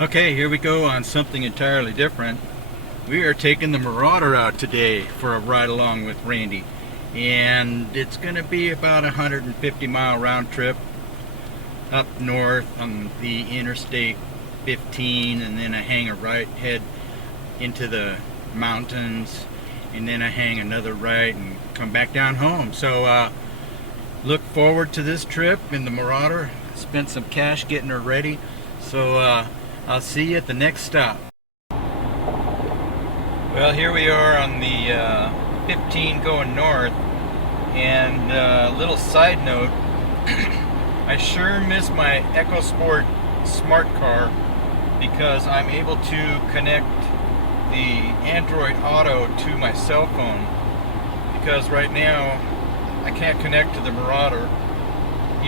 Okay, here we go on something entirely different. We are taking the Marauder out today for a ride along with Randy. And it's going to be about a 150-mile round trip up north on the Interstate 15, and then I hang a right, head into the mountains, and then I hang another right and come back down home. So look forward to this trip in the Marauder. Spent some cash getting her ready. So I'll see you at the next stop. Well, here we are on the 15 going north, and a little side note, I sure miss my Ecosport smart car because I'm able to connect the Android Auto to my cell phone, because right now I can't connect to the Marauder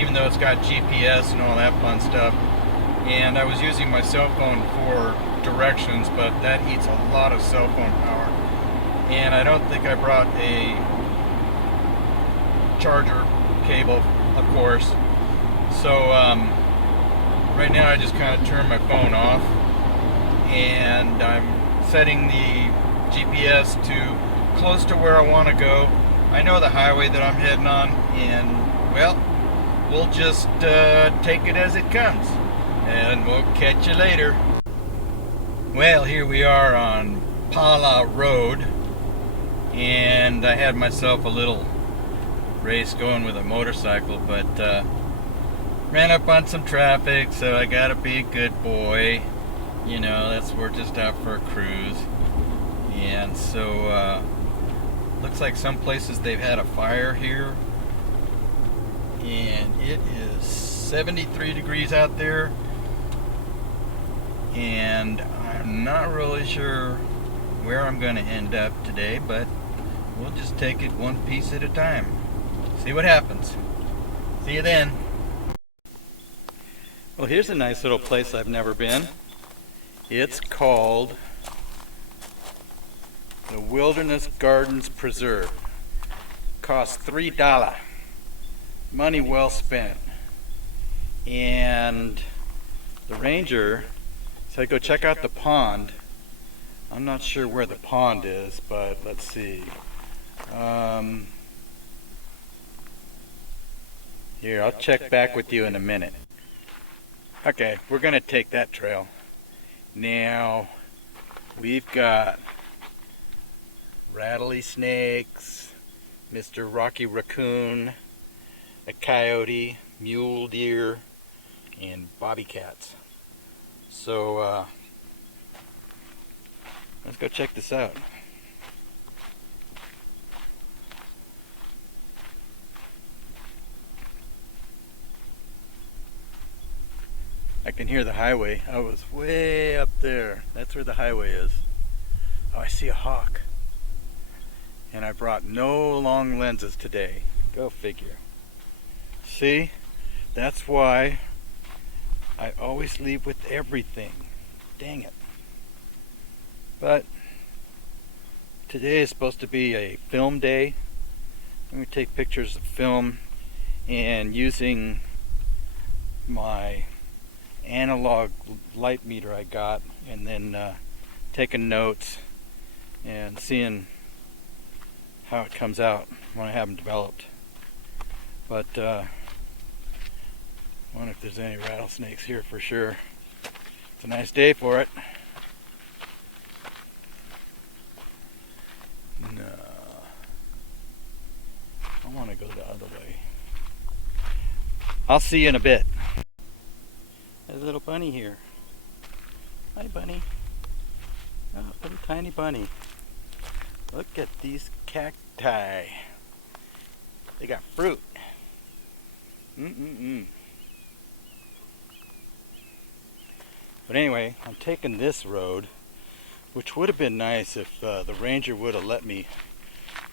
even though it's got GPS and all that fun stuff. And I was using my cell phone for directions, but that eats a lot of cell phone power. And I don't think I brought a charger cable, of course. So right now I just kind of turn my phone off, and I'm setting the GPS to close to where I want to go. I know the highway that I'm heading on, and well, we'll just take it as it comes. And we'll catch you later. Well, here we are on Pala Road, and I had myself a little race going with a motorcycle, but ran up on some traffic, so I gotta be a good boy. You know, we're just out for a cruise. And so looks like some places they've had a fire here, and it is 73 degrees out there. And I'm not really sure where I'm going to end up today, but we'll just take it one piece at a time. See what happens. See you then. Well, here's a nice little place I've never been. It's called the Wilderness Gardens Preserve. Costs $3. Money well spent. And the ranger said go check out the pond. I'm not sure where the pond is, but let's see. Here, I'll check back with you in a minute. Okay, we're going to take that trail. Now, we've got rattly snakes, Mr. Rocky Raccoon, a coyote, mule deer, and bobby cats. So let's go check this out. I can hear the highway. I was way up there. That's where the highway is. Oh, I see a hawk. And I brought no long lenses today. Go figure. See? That's why I always leave with everything. Dang it. But today is supposed to be a film day. I'm going to take pictures of film, and using my analog light meter I got, and then taking notes and seeing how it comes out when I have them developed. But I wonder if there's any rattlesnakes here for sure. It's a nice day for it. No. I want to go the other way. I'll see you in a bit. There's a little bunny here. Hi, bunny. Oh, little tiny bunny. Look at these cacti. They got fruit. But anyway, I'm taking this road, which would have been nice if the ranger would have let me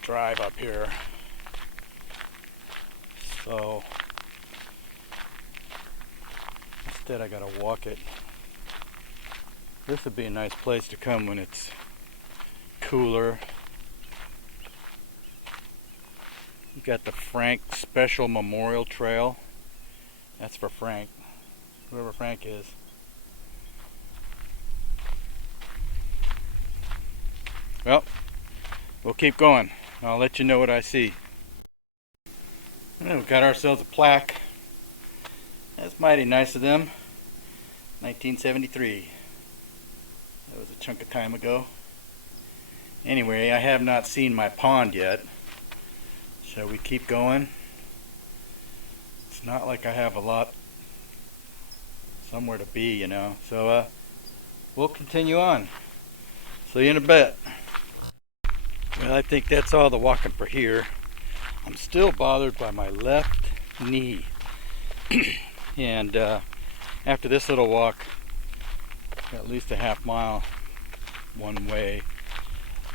drive up here. So instead I gotta walk it. This would be a nice place to come when it's cooler. You got the Frank Special Memorial Trail. That's for Frank, whoever Frank is. Well, we'll keep going. I'll let you know what I see. Well, we've got ourselves a plaque. That's mighty nice of them. 1973. That was a chunk of time ago. Anyway, I have not seen my pond yet. Shall we keep going? It's not like I have a lot somewhere to be, you know. So we'll continue on. See you in a bit. Well, I think that's all the walking for here. I'm still bothered by my left knee. And after this little walk, at least a half mile one way,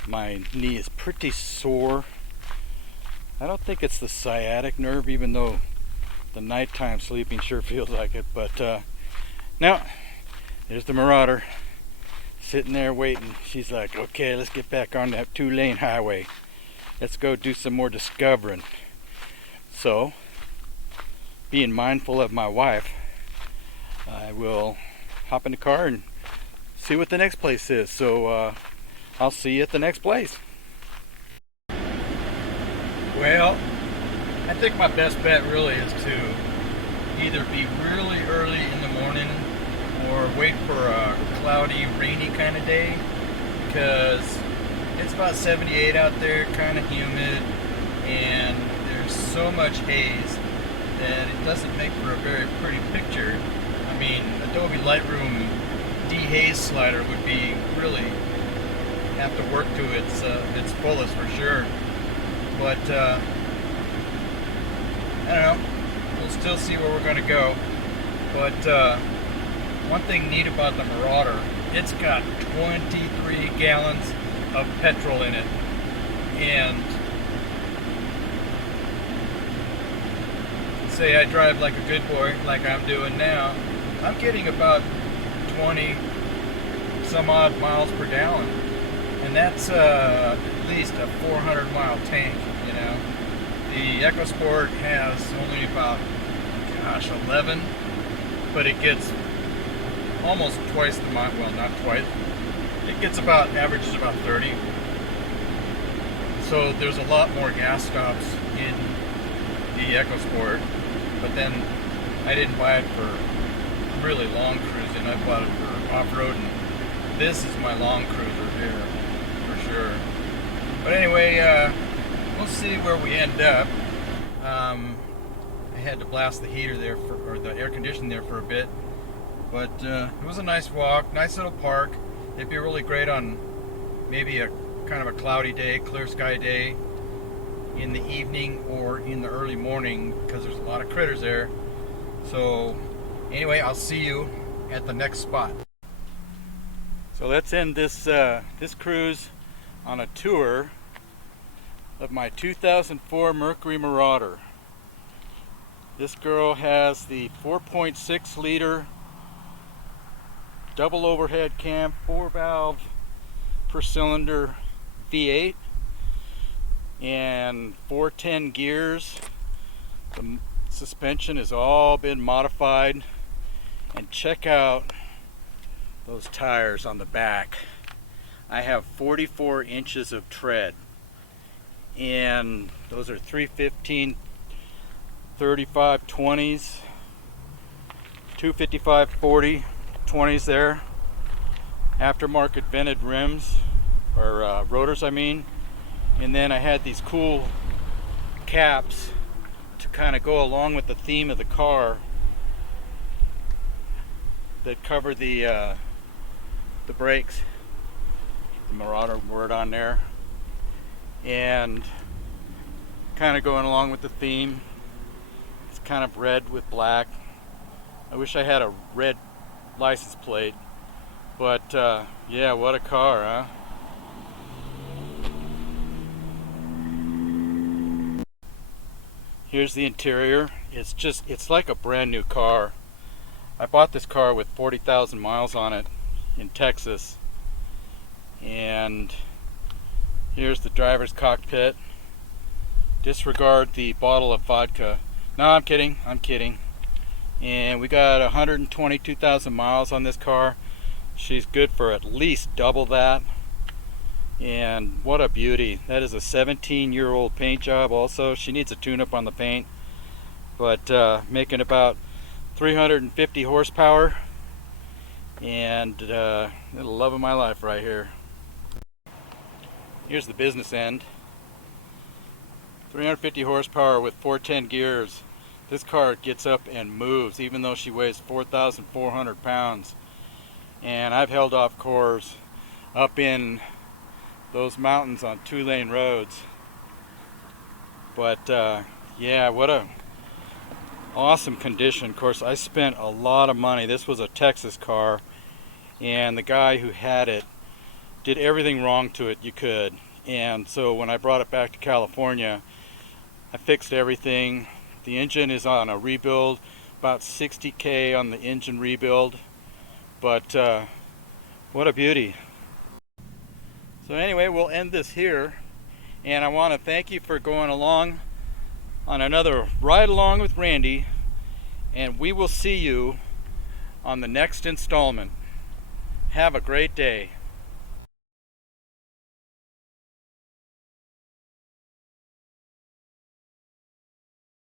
my knee is pretty sore. I don't think it's the sciatic nerve, even though the nighttime sleeping sure feels like it. But now, there's the Marauder sitting there waiting. She's like, okay, let's get back on that 2-lane highway. Let's go do some more discovering. So, being mindful of my wife, I will hop in the car and see what the next place is. So I'll see you at the next place. Well, I think my best bet really is to either be really early in the morning or wait for a cloudy, rainy kind of day, because it's about 78 out there, kind of humid, and there's so much haze that it doesn't make for a very pretty picture. I mean, Adobe Lightroom dehaze slider would be really have to work to its fullest for sure. But I don't know. We'll still see where we're going to go. But one thing neat about the Marauder, it's got 23 gallons of petrol in it, and say I drive like a good boy, like I'm doing now, I'm getting about 20 some odd miles per gallon, and that's at least a 400 mile tank, you know. The Ecosport has only about, 11, but it gets almost twice the mile, well, not twice, it gets about, averages about 30. So there's a lot more gas stops in the Ecosport, but then I didn't buy it for really long cruising. I bought it for off-roading. This is my long cruiser here, for sure. But anyway, we'll see where we end up. I had to blast the heater there, or the air conditioning there for a bit. But it was a nice walk, nice little park. It'd be really great on maybe a kind of a cloudy day, clear sky day, in the evening or in the early morning, because there's a lot of critters there. So anyway, I'll see you at the next spot. So let's end this this cruise on a tour of my 2004 Mercury Marauder. This girl has the 4.6 liter double overhead cam 4-valve per cylinder V8 and 410 gears. The suspension has all been modified, and check out those tires on the back. I have 44 inches of tread, and those are 315 35 20s, 255 40 20s there. Aftermarket vented rims, or rotors I mean. And then I had these cool caps to kind of go along with the theme of the car that cover the brakes, the Marauder word on there, and kind of going along with the theme. It's kind of red with black. I wish I had a red license plate, but yeah, what a car, huh? Here's the interior. It's like a brand new car. I bought this car with 40,000 miles on it in Texas. And here's the driver's cockpit. Disregard the bottle of vodka. No, I'm kidding. And we got 122,000 miles on this car. She's good for at least double that. And what a beauty. That is a 17-year-old paint job also. She needs a tune-up on the paint, but making about 350 horsepower, and the love of my life right here. Here's the business end. 350 horsepower with 410 gears. This car gets up and moves even though she weighs 4,400 pounds. And I've held off cores up in those mountains on 2-lane roads. But yeah, what a awesome condition. Of course, I spent a lot of money. This was a Texas car, and the guy who had it did everything wrong to it you could. And so when I brought it back to California, I fixed everything. The engine is on a rebuild, about $60K on the engine rebuild, but what a beauty. So anyway, we'll end this here, and I want to thank you for going along on another ride along with Randy, and we will see you on the next installment. Have a great day.